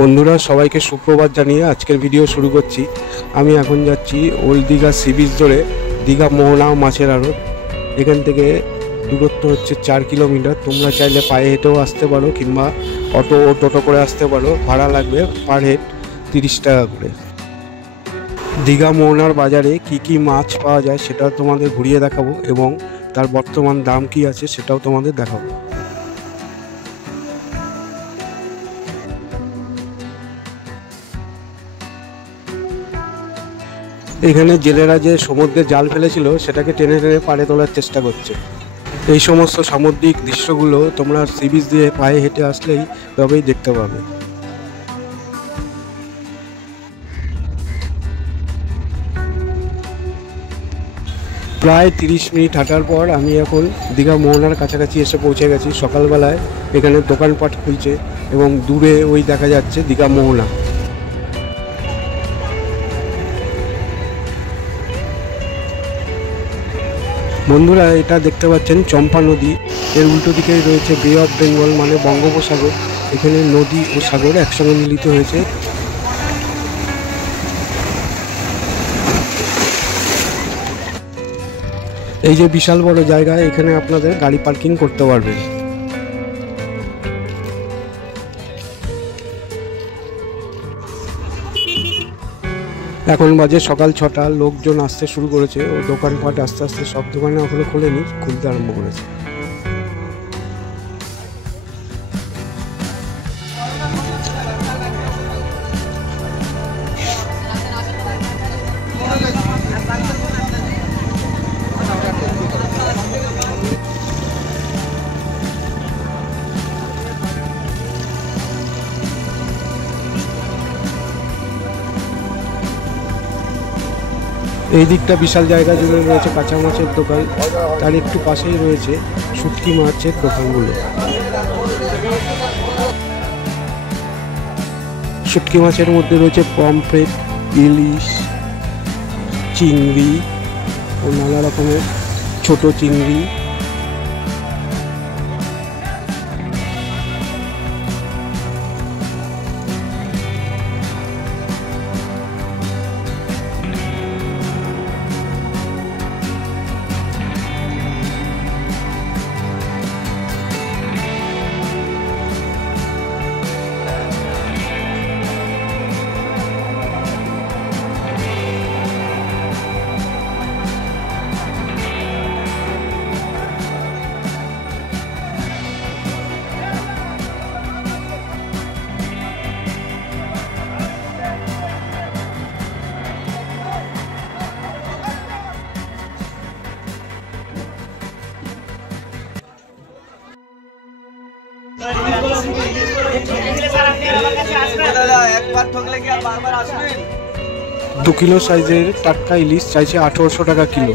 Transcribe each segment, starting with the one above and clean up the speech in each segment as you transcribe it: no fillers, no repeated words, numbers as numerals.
বন্ধুরা সবাইকে সুপ্রভাত জানিয়ে আজকের ভিডিও শুরু করছি। আমি এখন যাচ্ছি ওল্ড দীঘা সি বিচ ধরে দীঘা মোহনা মাছের আড়ত। এখান থেকে দূরত্ব হচ্ছে 4 কিলোমিটার। তোমরা চাইলে পায়ে হেঁটেও আসতে পারো কিংবা অটো ও টোটো করে আসতে পারো। ভাড়া লাগবে পার হেড 30 টাকা করে। দীঘা মোহনার বাজারে কি কি মাছ পাওয়া যায় সেটা তোমাদের ঘুরিয়ে দেখাবো এবং তার বর্তমান দাম কি আছে সেটাও তোমাদের দেখাবো। এখানে জেলেরা যে সমুদ্রে জাল ফেলেছিল সেটাকে টেনে টেনে পাড়ে তোলার চেষ্টা করছে। এই সমস্ত সামুদ্রিক দৃশ্যগুলো তোমরা সি বিচ দিয়ে পায়ে হেঁটে আসলেই তবেই দেখতে পাবে। প্রায় 30 মিনিট হাঁটার পর আমি এখন দীঘা মোহনার কাছাকাছি এসে পৌঁছে গেছি। সকালবেলায় এখানে দোকানপাট খুলছে এবং দূরে ওই দেখা যাচ্ছে দীঘা মোহনা। বন্ধুরা এটা দেখতে পাচ্ছেন চম্পা নদী, এর উল্টো দিকেই রয়েছে বে অফ বেঙ্গল মানে বঙ্গোপসাগর। এখানে নদী ও সাগর একসঙ্গে মিলিত হয়েছে। এই যে বিশাল বড় জায়গা, এখানে আপনাদের গাড়ি পার্কিং করতে পারবেন। এখন বাজে সকাল 6টা। লোকজন আসতে শুরু করেছে ও দোকানপাট আস্তে আস্তে সব দোকানে এখনো খোলেনি, খুলতে আরম্ভ করেছে। এই দিকটা বিশাল জায়গা জুড়ে রয়েছে কাঁচা মাছের দোকান, তার একটু পাশেই রয়েছে শুটকি মাছের দোকানগুলো। শুটকি মাছের মধ্যে রয়েছে পমফ্রেট, ইলিশ, চিংড়ি ও নানা রকমের ছোট চিংড়ি। দু কিলো সাইজের টাটকা ইলিশ চাইছে 1800 টাকা কিলো।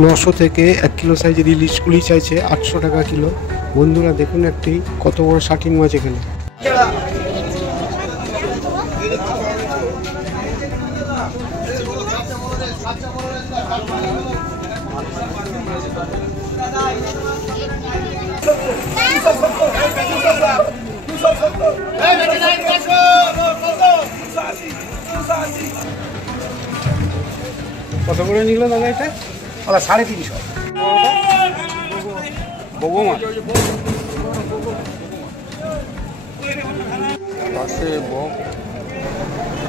900 থেকে 1 কিলো সাইজের ইলিশগুলি চাইছে 800 টাকা কিলো। বন্ধুরা দেখুন একটি কত বড় শাটিং মাছ এখানে। কত করে নিল দাদা এটা? 350। বগো মাছ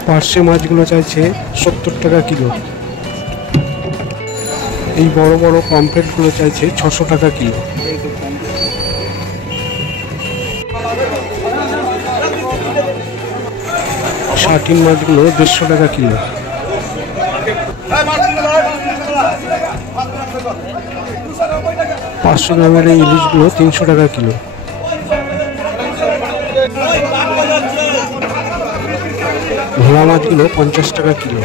পার্শে মাছগুলো চাইছে 70 টাকা কিলো। এই বড় বড় পমফ্রেটগুলো চাইছে 600 টাকা কিলো। শাটিন মাছগুলো 150 টাকা কিলো। 500 গ্রামের এই ইলিশগুলো 300 টাকা কিলো। ভোলা মাছগুলো 50 টাকা কিলো।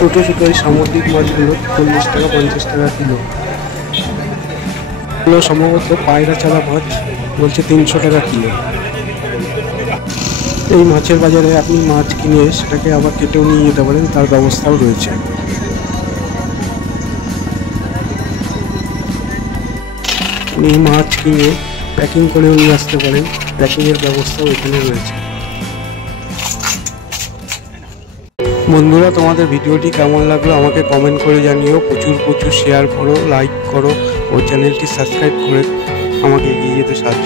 ছোট ছোট এই সামুদ্রিক মাছগুলো 40 টাকা 50 টাকা কিলো। এগুলো সম্ভবত পায়রা চালা মাছ, বলছে 300 টাকা কিলো। এই মাছের বাজারে আপনি মাছ কিনে সেটাকে আবার কেটেও নিয়ে যেতে পারেন, তার ব্যবস্থাও রয়েছে। আপনি মাছ কিনে প্যাকিং করেও নিয়ে আসতে পারেন, প্যাকিংয়ের ব্যবস্থাও এখানে রয়েছে। বন্ধুরা, তোমাদের ভিডিওটি কেমন লাগলো আমাকে কমেন্ট করে জানিও। প্রচুর শেয়ার করো, লাইক করো ও চ্যানেলটি সাবস্ক্রাইব করে আমাকে এগিয়ে যেতে সাহায্য